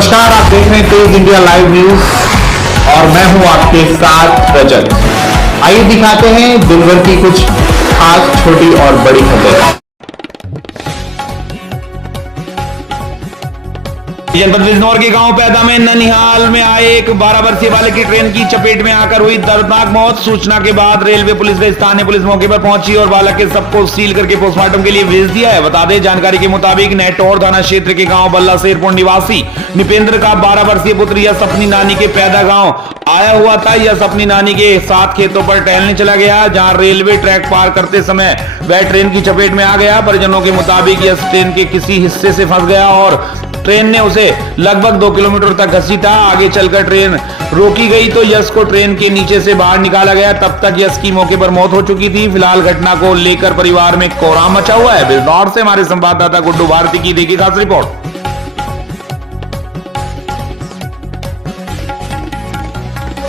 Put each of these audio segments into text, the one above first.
नमस्कार, आप देख रहे हैं तेज इंडिया लाइव न्यूज और मैं हूं आपके साथ रजत। आइए दिखाते हैं दिन भर की कुछ खास छोटी और बड़ी खबरें। जनपद बिजनौर के गांव पैदा में ननिहाल में आए एक 12 वर्षीय बालक की ट्रेन की चपेट में आकर हुई दर्दनाक मौत। सूचना के बाद रेलवे पुलिस व स्थानीय पुलिस मौके पर पहुंची और बालक के शव को सील करके पोस्टमार्टम के लिए भेज दिया है। बता दें, जानकारी के मुताबिक नेटौर थाना क्षेत्र के गांव बल्ला शेरपुर निवासी निपेंद्र का 12 वर्षीय पुत्र यश अपनी नानी के पैदा गांव आया हुआ था। यश अपनी नानी के साथ खेतों पर टहलने चला गया, जहां रेलवे ट्रैक पार करते समय वह ट्रेन की चपेट में आ गया। परिजनों के मुताबिक यश ट्रेन के किसी हिस्से से फंस गया और ट्रेन ने उसे लगभग 2 किलोमीटर तक घसीटा। आगे चलकर ट्रेन रोकी गई तो यश को ट्रेन के नीचे से बाहर निकाला गया। तब तक यश की मौके पर मौत हो चुकी थी। फिलहाल घटना को लेकर परिवार में कोहराम मचा हुआ है। बिजनौर से हमारे संवाददाता गुड्डू भारती की देखिए खास रिपोर्ट।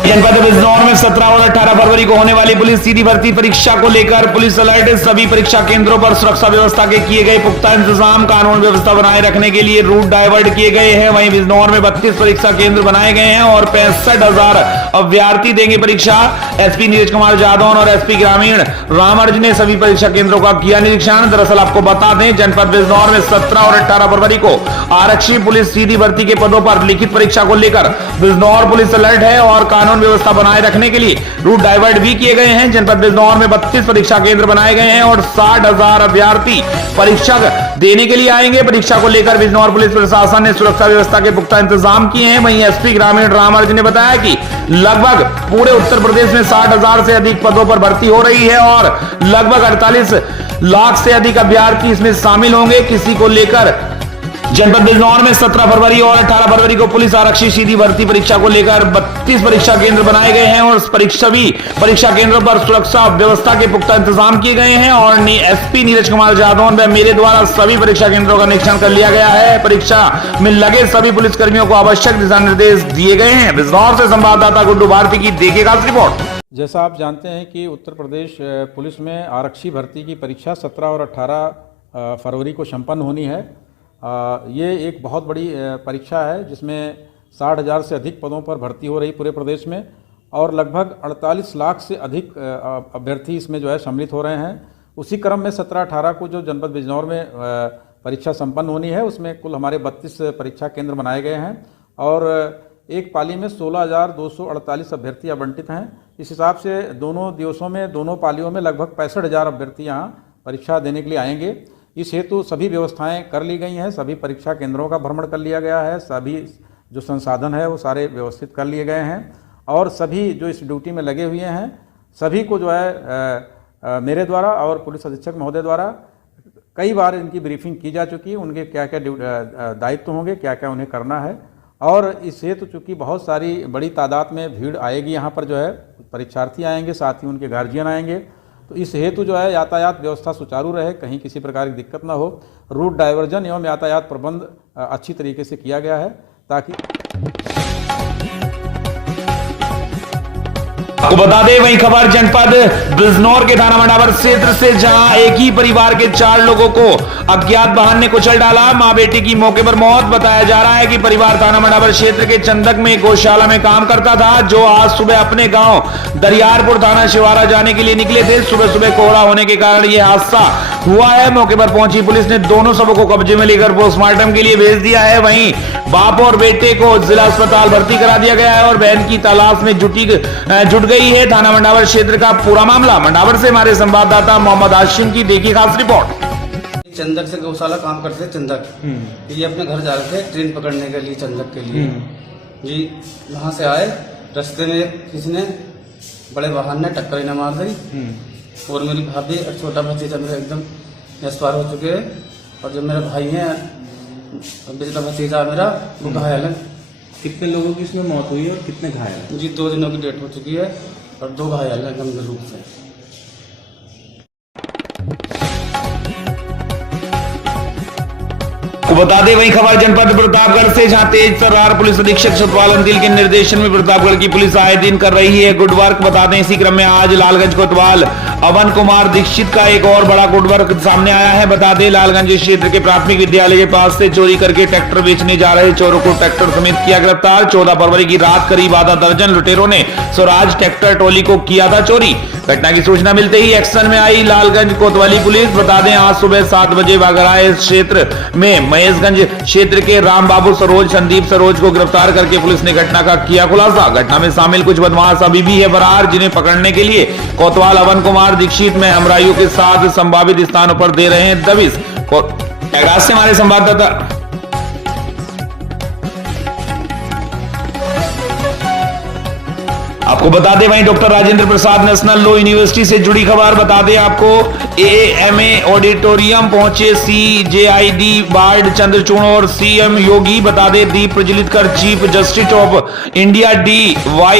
जनपद बिजनौर में 17 और 18 फरवरी को होने वाली पुलिस सीधी भर्ती परीक्षा को लेकर पुलिस अलर्ट। सभी परीक्षा केंद्रों पर सुरक्षा व्यवस्था के किए गए पुख्ता इंतजाम। कानून व्यवस्था बनाए रखने के लिए रूट डाइवर्ट किए गए हैं। वहीं बिजनौर में 32 परीक्षा केंद्र बनाए गए हैं और 65,000 अभ्यर्थी देंगे परीक्षा। एसपी नीरज कुमार जादौन और एसपी ग्रामीण रामर्ज ने सभी परीक्षा केंद्रों का किया निरीक्षण। दरअसल आपको बता दें, जनपद बिजनौर में 17 और 18 फरवरी को आरक्षी पुलिस सीधी भर्ती के पदों पर लिखित परीक्षा को लेकर बिजनौर पुलिस अलर्ट है और कानून व्यवस्था बनाए रखने के लिए रूट डाइवर्ट भी किए गए हैं। जनपद बिजनौर में 32 परीक्षा केंद्र बनाए गए हैं और 60,000 अभ्यर्थी परीक्षा देने के लिए आएंगे। परीक्षा को लेकर बिजनौर पुलिस प्रशासन ने सुरक्षा व्यवस्था के पुख्ता इंतजाम किए हैं। वहीं एसपी ग्रामीण रामर्ज ने बताया कि लगभग पूरे उत्तर प्रदेश में 60,000 से अधिक पदों पर भर्ती हो रही है और लगभग 48 लाख से अधिक अभ्यर्थी इसमें शामिल होंगे। किसी को लेकर जनपद बिजनौर में 17 फरवरी और 18 फरवरी को पुलिस आरक्षी सीधी भर्ती परीक्षा को लेकर 32 परीक्षा केंद्र बनाए गए हैं और परीक्षा केंद्रों पर सुरक्षा व्यवस्था के पुख्ता इंतजाम किए गए हैं और एसपी नीरज कुमार जादौन व मेरे द्वारा सभी परीक्षा केंद्रों का निरीक्षण कर लिया गया है। परीक्षा में लगे सभी पुलिस कर्मियों को आवश्यक दिशा निर्देश दिए गए हैं। बिजनौर से संवाददाता गुड्डू भारती की देखिएगा रिपोर्ट। जैसा आप जानते हैं कि उत्तर प्रदेश पुलिस में आरक्षी भर्ती की परीक्षा 17 और 18 फरवरी को संपन्न होनी है। ये एक बहुत बड़ी परीक्षा है जिसमें 60,000 से अधिक पदों पर भर्ती हो रही पूरे प्रदेश में और लगभग 48 लाख से अधिक अभ्यर्थी इसमें जो है सम्मिलित हो रहे हैं। उसी क्रम में 17-18 को जो जनपद बिजनौर में परीक्षा संपन्न होनी है उसमें कुल हमारे 32 परीक्षा केंद्र बनाए गए हैं और एक पाली में 16,248 अभ्यर्थी आवंटित हैं। इस हिसाब से दोनों दिवसों में दोनों पालियों में लगभग 65,000 अभ्यर्थी यहाँ परीक्षा देने के लिए आएंगे। इस हेतु सभी व्यवस्थाएं कर ली गई हैं। सभी परीक्षा केंद्रों का भ्रमण कर लिया गया है। सभी जो संसाधन है वो सारे व्यवस्थित कर लिए गए हैं और सभी जो इस ड्यूटी में लगे हुए हैं सभी को जो है मेरे द्वारा और पुलिस अधीक्षक महोदय द्वारा कई बार इनकी ब्रीफिंग की जा चुकी है। उनके क्या क्या दायित्व होंगे, क्या क्या उन्हें करना है और इस हेतु चूँकि बहुत सारी बड़ी तादाद में भीड़ आएगी, यहाँ पर जो है परीक्षार्थी आएंगे, साथ ही उनके गार्जियन आएंगे, तो इस हेतु जो है यातायात व्यवस्था सुचारू रहे, कहीं किसी प्रकार की दिक्कत ना हो। रूट डाइवर्जन एवं यातायात प्रबंध अच्छी तरीके से किया गया है ताकि आपको बता दें, वही खबर जनपद बिजनौर के थाना मंडावर क्षेत्र से, जहां एक ही परिवार के 4 लोगों को अज्ञात वाहन ने कुचल डाला। मां बेटी की मौके पर मौत। बताया जा रहा है कि परिवार थाना मंडावर क्षेत्र के चंदक में गौशाला में काम करता था, जो आज सुबह अपने गांव दरियारपुर थाना शिवारा जाने के लिए निकले थे। सुबह सुबह कोहरा होने के कारण यह हादसा हुआ है। मौके पर पहुंची पुलिस ने दोनों शवों को कब्जे में लेकर पोस्टमार्टम के लिए भेज दिया है। वहीं बाप और बेटे को जिला अस्पताल भर्ती करा दिया गया है और बहन की तलाश में जुट गई है थाना मंडावर क्षेत्र का पूरा मामला। मंडावर से हमारे संवाददाता मोहम्मद हाशिम की देखिए खास रिपोर्ट। चंदक से गौशाला काम करते थे चंदक। ये अपने घर जा रहे थे ट्रेन पकड़ने के लिए चंदक के लिए जी। वहां से आए, रास्ते में किसी ने बड़े वाहन ने टक्कर ही न मार दी और मेरी भाभी और छोटा भतीजा मेरा एकदम एक्सपायर हो चुके हैं और जो मेरा भाई है बिजला भतीजा मेरा वो घायल है। कितने लोगों की इसमें मौत हुई है और कितने घायल हैं? जी 2 दिनों की डेथ हो चुकी है और 2 घायल है गंभीर रूप से। बता दें, वही खबर जनपद प्रतापगढ़ से, जहां तेज तर्रार पुलिस अधीक्षक सतपाल अंतिल के निर्देशन में प्रतापगढ़ की पुलिस आए दिन कर रही है गुड वर्क। बता दें, इसी क्रम में आज लालगंज कोतवाल अवन कुमार दीक्षित का एक और बड़ा गुटवर्क सामने आया है। बता दें, लालगंज क्षेत्र के प्राथमिक विद्यालय के पास से चोरी करके ट्रैक्टर बेचने जा रहे चोरों को ट्रैक्टर समेत किया गिरफ्तार। 14 फरवरी की रात करीब आधा दर्जन लुटेरों ने स्वराज ट्रैक्टर ट्रॉली को किया था चोरी। घटना की सूचना मिलते ही एक्शन में आई लालगंज कोतवाली पुलिस। बता दें, आज सुबह 7 बजे बागराय क्षेत्र में महेशगंज क्षेत्र के राम बाबू सरोज संदीप सरोज को गिरफ्तार करके पुलिस ने घटना का किया खुलासा। घटना में शामिल कुछ बदमाश अभी भी है फरार, जिन्हें पकड़ने के लिए कोतवाल अवन कुमार दीक्षित में हमराइयों के साथ संभावित स्थानों पर दे रहे हैं दबिश। से हमारे संवाददाता आपको बता दें, वहीं doctor Rajendra Prasad national law university से जुड़ी खबर बता दें आपको। एएमए ऑडिटोरियम पहुंचे सीजेआईडी वार्ड चंद्रचूड़ और सीएम योगी। बता दें, दीप प्रज्वलित कर chief justice of India DY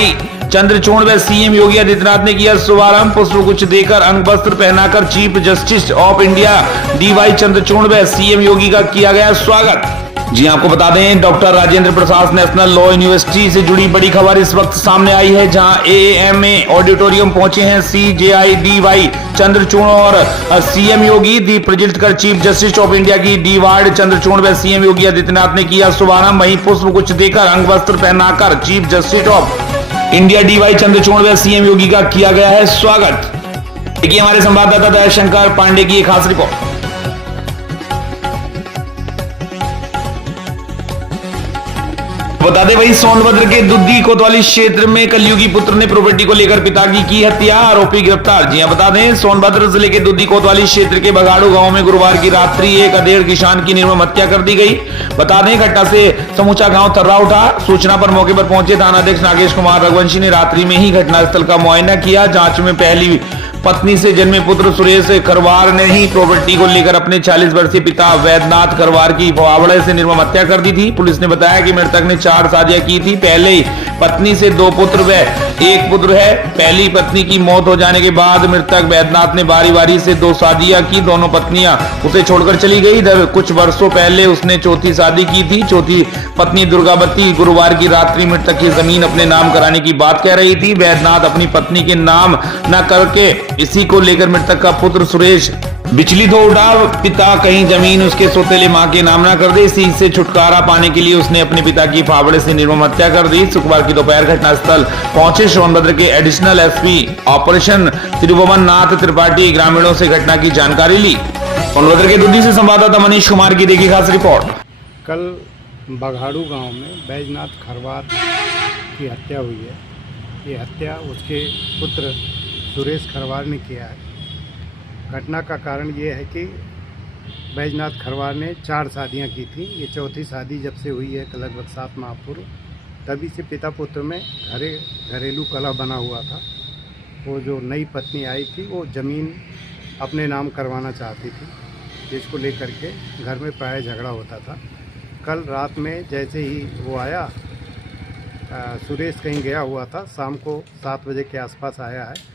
Chandrachud व सीएम योगी आदित्यनाथ ने किया शुभारंभ। पुष्पगुच्छ देकर अंग वस्त्र पहनाकर chief justice of India DY Chandrachud व सीएम योगी का किया गया स्वागत। जी आपको बता दें, doctor Rajendra Prasad national law university से जुड़ी बड़ी खबर इस वक्त सामने आई है, जहां एएमए ऑडिटोरियम पहुंचे हैं CJIDY चंद्रचूड़ और सीएम योगी। दीप प्रज्वलित कर चीफ जस्टिस ऑफ इंडिया की DY चंद्रचूड़ व सीएम योगी आदित्यनाथ ने किया शुभारंभ। वहीं पुष्पगुच्छ देकर अंग वस्त्र पहनाकर chief justice of India DY Chandrachud व सीएम योगी का किया गया है स्वागत। देखिए हमारे संवाददाता दयाशंकर पांडे की एक खास रिपोर्ट। बता दें, वही सोनभद्र के दुद्दी कोतवाली क्षेत्र में कलयुगी पुत्र ने प्रॉपर्टी को लेकर पिता की हत्या, आरोपी गिरफ्तार। जी हां, बता दें, सोनभद्र जिले के दुद्दी कोतवाली क्षेत्र के बगाड़ू गांव में गुरुवार की रात्रि एक अधेड़ किसान की निर्मम हत्या कर दी गई। बता दें, घटना से समूचा गांव थर्रा उठा। सूचना पर मौके पर पहुंचे थानाध्यक्ष नागेश कुमार रघुवंशी ने रात्रि में ही घटनास्थल का मुआयना किया। जांच में पहली पत्नी से जन्मे पुत्र सुरेश खरवार ने ही प्रॉपर्टी को लेकर अपने 40 वर्षीय पिता वैद्यनाथ खरवार की फावड़े से निर्मम हत्या कर दी थी। पुलिस ने बताया कि मृतक ने 4 शादियां की थी। पहले पत्नी से 2 पुत्र व 1 पुत्र है। पहली पत्नी की मौत हो जाने के बाद मृतक वैद्यनाथ ने बारी बारी से 2 शादियां की। दोनों पत्नियां उसे छोड़कर चली गई। इधर कुछ वर्षों पहले उसने चौथी शादी की थी। चौथी पत्नी दुर्गावती गुरुवार की रात्रि मृतक की जमीन अपने नाम कराने की बात कह रही थी। वैद्यनाथ अपनी पत्नी के नाम न करके इसी को लेकर मृतक का पुत्र सुरेश विचलित हो उठा। पिता कहीं जमीन उसके सौतेले मां के नाम ना कर दे, इसी से छुटकारा पाने के लिए उसने अपने पिता की फावड़े से निर्मम हत्या कर दी। शुक्रवार की दोपहर घटनास्थल पहुंचे सोनभद्र के एडिशनल एसपी ऑपरेशन त्रिभुवन नाथ त्रिपाठी ग्रामीणों से घटना की जानकारी ली। सोनभद्र के दुद्दी से संवाददाता मनीष कुमार की देखी खास रिपोर्ट। कल बघाड़ू गांव में बैजनाथ खरवार की हत्या हुई है। ये हत्या उसके पुत्र सुरेश खरवार ने किया है। घटना का कारण ये है कि बैजनाथ खरवार ने 4 शादियां की थी। ये चौथी शादी जब से हुई है लगभग 7 माह पूर्व, तभी से पिता पुत्र में घरेलू कलह बना हुआ था। वो जो नई पत्नी आई थी वो ज़मीन अपने नाम करवाना चाहती थी, जिसको लेकर के घर में प्राय झगड़ा होता था। कल रात में जैसे ही वो आया, सुरेश कहीं गया हुआ था, शाम को 7 बजे के आसपास आया है,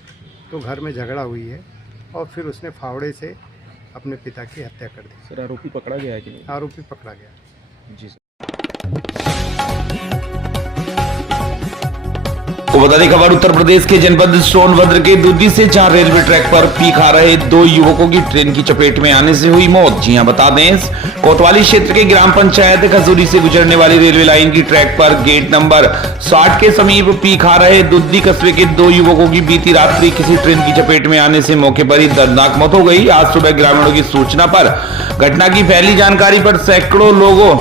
तो घर में झगड़ा हुई है और फिर उसने फावड़े से अपने पिता की हत्या कर दी। सर, आरोपी पकड़ा गया है कि नहीं? आरोपी पकड़ा गया। जी सर। को बता दें, खबर उत्तर प्रदेश के जनपद सोनभद्र के दुद्दी से, जहां रेलवे ट्रैक पर पी खा रहे 2 युवकों की ट्रेन की चपेट में आने से हुई मौत। जी हां, बता दें, कोतवाली क्षेत्र के ग्राम पंचायत खजूरी से गुजरने वाली रेलवे लाइन की ट्रैक पर गेट नंबर 60 के समीप पी खा रहे दुद्दी कस्बे के 2 युवकों की बीती रात्रि किसी ट्रेन की चपेट में आने से मौके पर ही दर्दनाक मौत हो गई। आज सुबह ग्रामीणों की सूचना पर घटना की फैली जानकारी पर सैकड़ों लोगों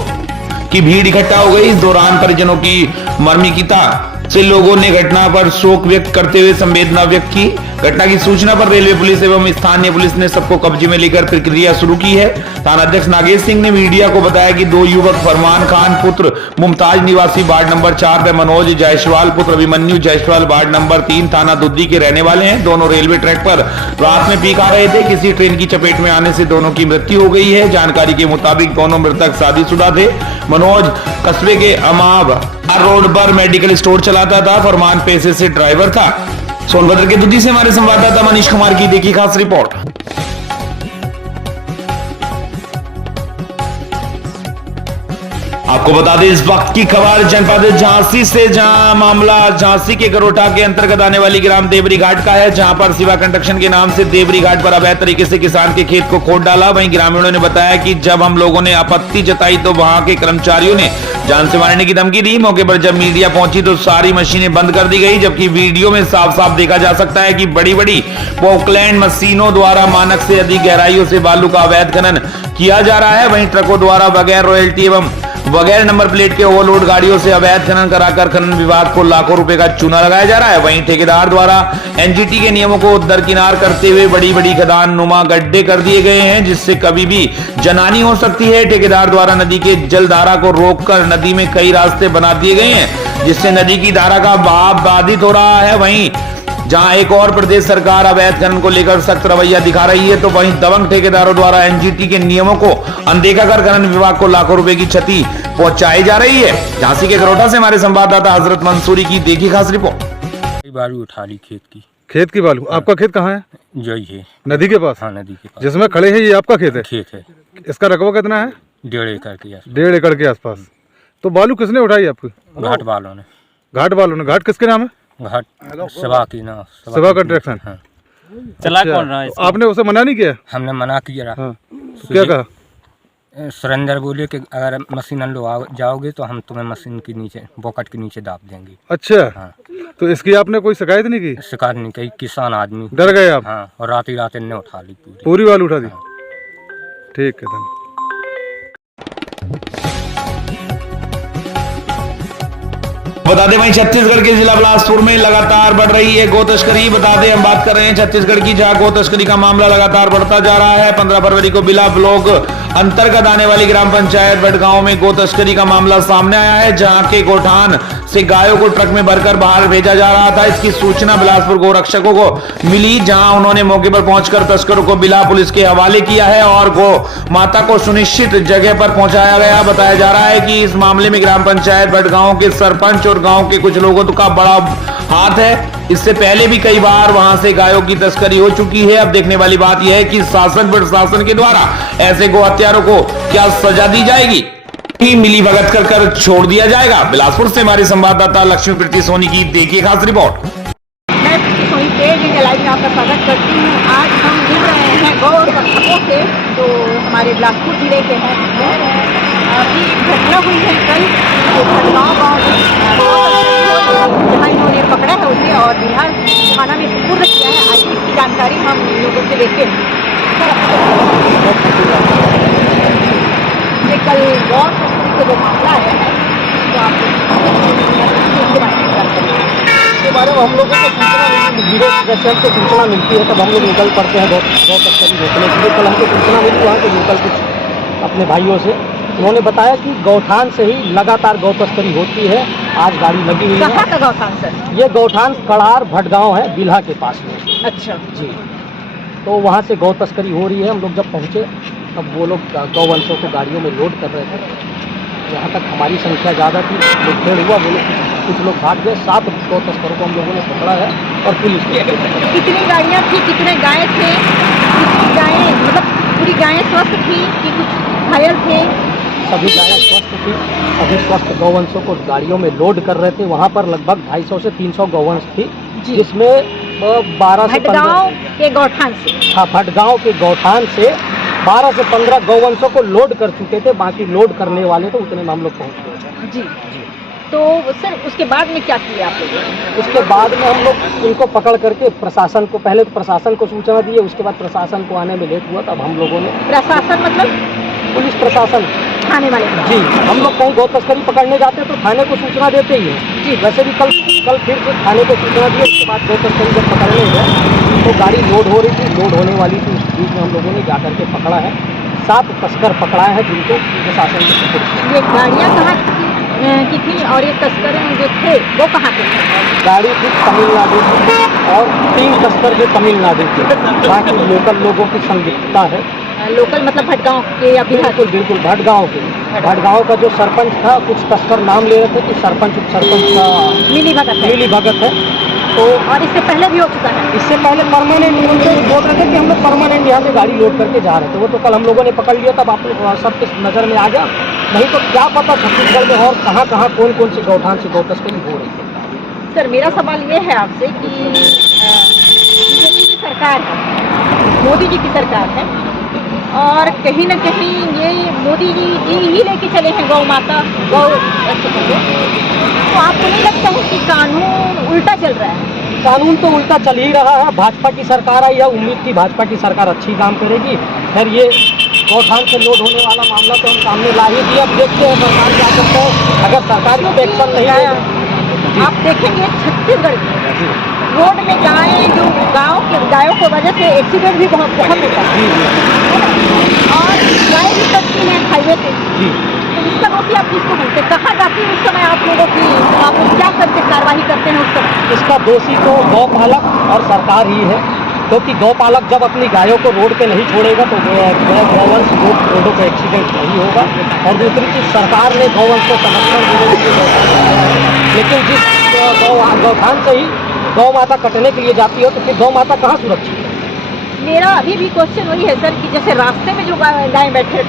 की भीड़ इकट्ठा हो गई। इस दौरान परिजनों की मर्मिकिता से लोगों ने घटना पर शोक व्यक्त करते हुए संवेदना व्यक्त की। घटना की सूचना पर रेलवे पुलिस एवं स्थानीय पुलिस ने सबको कब्जे में लेकर प्रक्रिया शुरू की है। थानाध्यक्ष नागेश सिंह ने मीडिया को बताया कि 2 युवक फरमान खान पुत्र मुमताज निवासी वार्ड नंबर 4 व मनोज जायसवाल पुत्र अभिमन्यु जायसवाल वार्ड नंबर 3 थाना दुद्दी के रहने वाले हैं। दोनों रेलवे ट्रैक पर रात में पी खा रहे थे। किसी ट्रेन की चपेट में आने से दोनों की मृत्यु हो गई है। जानकारी के मुताबिक दोनों मृतक शादीशुदा थे। मनोज कस्बे के अमाब रोड पर मेडिकल स्टोर चलाता था। फरमान पेशे से ड्राइवर था। सोनभद्र के दुद्दी से हमारे संवाददाता मनीष कुमार की देखी खास रिपोर्ट। आपको बता दें इस वक्त की खबर जनपद झांसी से, जहां मामला झांसी के गरोठा के अंतर्गत आने वाली ग्राम देवरी घाट का है, जहां पर शिवा कंस्ट्रक्शन के नाम से देवरी घाट पर अवैध तरीके से किसान के खेत को खोद डाला। वहीं ग्रामीणों ने बताया कि जब हम लोगों ने आपत्ति जताई तो वहां के कर्मचारियों ने जान से मारने की धमकी दी। मौके पर जब मीडिया पहुंची तो सारी मशीनें बंद कर दी गई, जबकि वीडियो में साफ साफ देखा जा सकता है कि बड़ी बड़ी पोकलैंड मशीनों द्वारा मानक से अधिक गहराइयों से बालू का अवैध खनन किया जा रहा है। वहीं ट्रकों द्वारा बगैर रॉयल्टी एवं बगैर नंबर प्लेट के ओवरलोड गाड़ियों से अवैध खनन कराकर खनन विभाग को लाखों रुपए का चूना लगाया जा रहा है। वहीं ठेकेदार द्वारा एनजीटी के नियमों को दरकिनार करते हुए बड़ी बड़ी खदान नुमा गड्ढे कर दिए गए हैं, जिससे कभी भी जनहानि हो सकती है। ठेकेदार द्वारा नदी के जलधारा को रोककर नदी में कई रास्ते बना दिए गए हैं, जिससे नदी की धारा का बहाव बाधित हो रहा है। वहीं जहां एक और प्रदेश सरकार अवैध खनन को लेकर सख्त रवैया दिखा रही है, तो वहीं दबंग ठेकेदारों द्वारा एनजीटी के नियमों को अनदेखा कर खनन विभाग को लाखों रुपए की क्षति पहुंचाई जा रही है। झांसी के गरोठा से हमारे संवाददाता हजरत मंसूरी की देखी खास रिपोर्ट। बालू उठा ली खेत की बालू। आपका खेत कहाँ है? यही है, नदी के पास। हाँ, नदी के पास जिसमें खड़े हैं, ये आपका खेत है? खेत है। इसका रकबा कितना है? 1.5 एकड़ के आसपास। 1.5 एकड़ के आसपास। तो बालू किसने उठाई आपकी? घाट वालों ने। घाट वालों ने? घाट किसके नाम है? घाट शिवा की ना, शिवा कंस्ट्रक्शन। हाँ। चला कौन रहा है? आपने उसे मना नहीं किया? हमने मना किया। हाँ। क्या कहा? सुरेंद्र बोले कि अगर मशीन लो जाओगे तो हम तुम्हें मशीन के नीचे बॉकेट के नीचे दाब देंगे। अच्छा। हाँ। तो इसकी आपने कोई शिकायत नहीं की? शिकायत नहीं की, किसान आदमी डर गए आप? हाँ, और रात ने उठा ली पूरी बालू उठा दी। ठीक है, धन्यवाद। बता दें वहीं छत्तीसगढ़ के जिला बिलासपुर में लगातार बढ़ रही है गो तस्करी। बता दें हम बात कर रहे हैं छत्तीसगढ़ की, जहां गो तस्करी का मामला लगातार बढ़ता जा रहा है। 15 फरवरी को बिला ब्लॉक अंतर्गत आने वाली ग्राम पंचायत बड़गांव में गो तस्करी का मामला सामने आया है, जहां के गोठान से गायों को ट्रक में भरकर बाहर भेजा जा रहा था। इसकी सूचना बिलासपुर गोरक्षकों को मिली, जहां उन्होंने मौके पर पहुंचकर तस्करों को बिला पुलिस के हवाले किया है और गो माता को सुनिश्चित जगह पर पहुंचाया गया। बताया जा रहा है कि इस मामले में ग्राम पंचायत बड़गांव के सरपंच और गांव के कुछ लोगों का बड़ा हाथ है। इससे पहले भी कई बार वहां से गायों की तस्करी हो चुकी है। अब देखने वाली बात यह है कि शासन प्रशासन के द्वारा ऐसे गो हत्यारों को क्या सजा दी जाएगी, मिली भगत कर छोड़ दिया जाएगा। बिलासपुर से हमारे संवाददाता लक्ष्मी प्रीति सोनी की देखिए खास रिपोर्ट। मैं सोनी तेज लाइव में आपका स्वागत करती हूँ। आज हम मिल रहे हैं गौ रक्षकों से, जो हमारे बिलासपुर जिले के हैं। अभी घटना हुई है कल भटगांव गाँव में, जहाँ इन्होंने पकड़ा है उसे और बिहार थाना में सुपुर्द किया है। आज इसकी जानकारी हम लोगों से लेते हैं। कल गौ तस्करी का जो मामला है, तो आप के बारे में हम लोगों को सूचना जीरो जैसे हमको सूचना मिलती है तब हम लोग निकल पड़ते हैं गौ तस्करी रोकने के लिए। कल हमको सूचना मिली वहाँ के लोकल कुछ अपने भाइयों से, उन्होंने बताया कि गौठान से ही लगातार गौ तस्करी होती है। आज गाड़ी लगी हुई है। कहाँ का गौठान सर? ये गौठान कड़ार भटगांव है, बिल्हा के पास में। अच्छा जी, तो वहाँ से गौ तस्करी हो रही है। हम लोग जब पहुँचे तब वो लोग गौवंशों को गाड़ियों में लोड कर रहे थे। यहाँ तक हमारी संख्या ज़्यादा थी, लोग भीड़ हुआ, वो लोग कुछ लोग भाग गए। 7 गौ तस्करों को हम लोगों ने पकड़ा है और पुलिस को। कितनी गाड़ियाँ थी, कितने गाय थे, कितनी गायें, मतलब पूरी गायें स्वस्थ थी कि कुछ घायल थे? सभी गायें स्वस्थ थी। सभी स्वस्थ गौवंशों को गाड़ियों में लोड कर रहे थे। वहाँ पर लगभग 250 से 300 गौवंश थी, जिसमें 12 से 15 के गौठान से, हाँ, भटगांव के गौठान से 12 से 15 गौवंशों को लोड कर चुके थे। बाकी लोड करने वाले तो उतने में हम लोग पहुँच गए। जी जी। तो सर उसके बाद में क्या किया आप लोगों ने? उसके बाद में हम लोग इनको पकड़ करके प्रशासन को, पहले तो प्रशासन को सूचना दी है, उसके बाद प्रशासन को आने में लेट हुआ। तब हम लोगों ने, प्रशासन मतलब पुलिस प्रशासन, थाने वाले? जी, हम लोग कहीं गौ तस्करी पकड़ने जाते हैं तो थाने को सूचना देते ही हैं। जी, वैसे भी कल फिर से थाने को सूचना दी। उसके बाद गौ तस्करी जब पकड़ने गए तो गाड़ी लोड हो रही थी, लोड होने वाली थी। उस बीच में हम लोगों ने जाकर के पकड़ा है। 7 तस्कर पकड़ाए हैं, जिनको प्रशासन के सुपुर्द किया। ये गाड़ियाँ कहाँ की थी और ये तस्कर जो थे वो कहाँ के थे? गाड़ी थी तमिलनाडु से और 3 तस्कर जो तमिलनाडु के। बाकी लोकल लोगों की संलिप्तता है। लोकल मतलब भटगांव के या बिहार? बिल्कुल भटगांव के। भटगांव का जो सरपंच था, कुछ तस्कर नाम ले रहे थे कि सरपंच उप सरपंच का मिली भगत है। तो और इससे पहले भी हो चुका है? इससे पहले परमानेंट बोल रहे थे कि हम लोग परमानेंट यहाँ से गाड़ी लोड करके जा रहे थे। वो तो कल हम लोगों ने पकड़ लिया, तब आप लोग सबके नज़र में आ गया नहीं तो क्या पता छत्तीसगढ़ में और कहाँ कहाँ कौन कौन से गौठान से गौ तस्करी हो रही है। सर मेरा सवाल ये है आपसे कि बीजेपी की सरकार है, मोदी जी की सरकार है, और कहीं न कहीं ये मोदी जी ही लेके चले हैं गौ माता गौ रक्षकों को, तो आपको नहीं लगता है कि कानून उल्टा चल रहा है? कानून तो उल्टा चल ही रहा है। भाजपा की सरकार आई है, उम्मीद थी भाजपा की सरकार अच्छी काम करेगी। फिर ये गौठान से लोड होने वाला मामला तो हम सामने ला ही दिया। अब देखते हैं सरकार क्या करता है। अगर सरकार इस पे एक्शन नहीं लेगी, आप देखेंगे छत्तीसगढ़ में रोड में गायें जो गायों की वजह से एक्सीडेंट भी बहुत होता है और गाय भी कटती हैं हाईवे पे। तो इसका दोषी आप किसको बोलते हैं? कहाँ जाती है उस समय आप लोगों की, आप लोग क्या करते कार्रवाई करते हैं उस समय? इसका दोषी तो गौपालक और सरकार ही है, क्योंकि गौपालक जब अपनी गायों को रोड पे नहीं छोड़ेगा तो गौवंश रोडों पे एक्सीडेंट नहीं होगा। और दूसरी चीज़, सरकार ने गौवंश को संरक्षण देने के लिए, लेकिन जिस गौठान से ही गौ माता कटने के लिए जाती हो तो फिर गौ माता कहाँ सुरक्षित है? मेरा अभी भी क्वेश्चन वही है सर कि जैसे रास्ते में जो गाय बैठे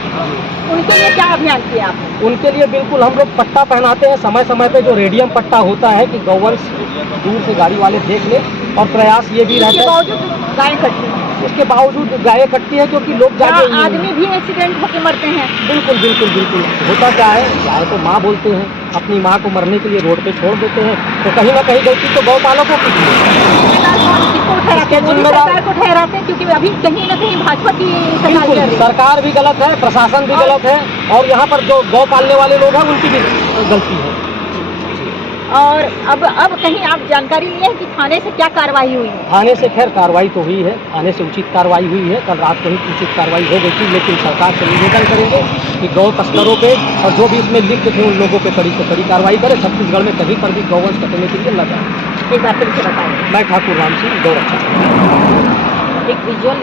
उनके लिए क्या अभियान किया आपने? उनके लिए बिल्कुल हम लोग पट्टा पहनाते हैं, समय समय पे जो रेडियम पट्टा होता है कि गौवंश दूर से गाड़ी वाले देख ले। और प्रयास ये भी रहता है, गाय कटती है उसके बावजूद गायें कटती है क्योंकि लोग जाके आदमी भी एक्सीडेंट होकर मरते हैं। बिल्कुल बिल्कुल बिल्कुल। होता क्या है, गाय को माँ बोलते हैं, अपनी माँ को मरने के लिए रोड पे छोड़ देते हैं, तो कहीं ना कहीं गलती तो गौपालकों की सरकार को ठहराते हैं, क्योंकि अभी कहीं ना कहीं भाजपा की बिल्कुल सरकार भी गलत है, प्रशासन भी गलत है, और यहाँ पर जो गौ पालने वाले लोग हैं उनकी भी गलती है। और अब कहीं आप जानकारी लिए हैं कि थाने से क्या कार्रवाई हुई है? थाने से खैर कार्रवाई तो हुई है, थाने से उचित कार्रवाई हुई है। कल रात को ही उचित कार्रवाई हो गई थी, लेकिन सरकार से निवेदन करेंगे कि गौ तस्करों पे और जो भी इसमें लिप्त थे उन लोगों पे कड़ी से कड़ी कार्रवाई करें। छत्तीसगढ़ में कहीं पर भी गौवंश कटने के लिए न जाए। एक बार फिर से बताएं। मैं ठाकुर राम सिंह, गौ रक्षक। एक विजुअल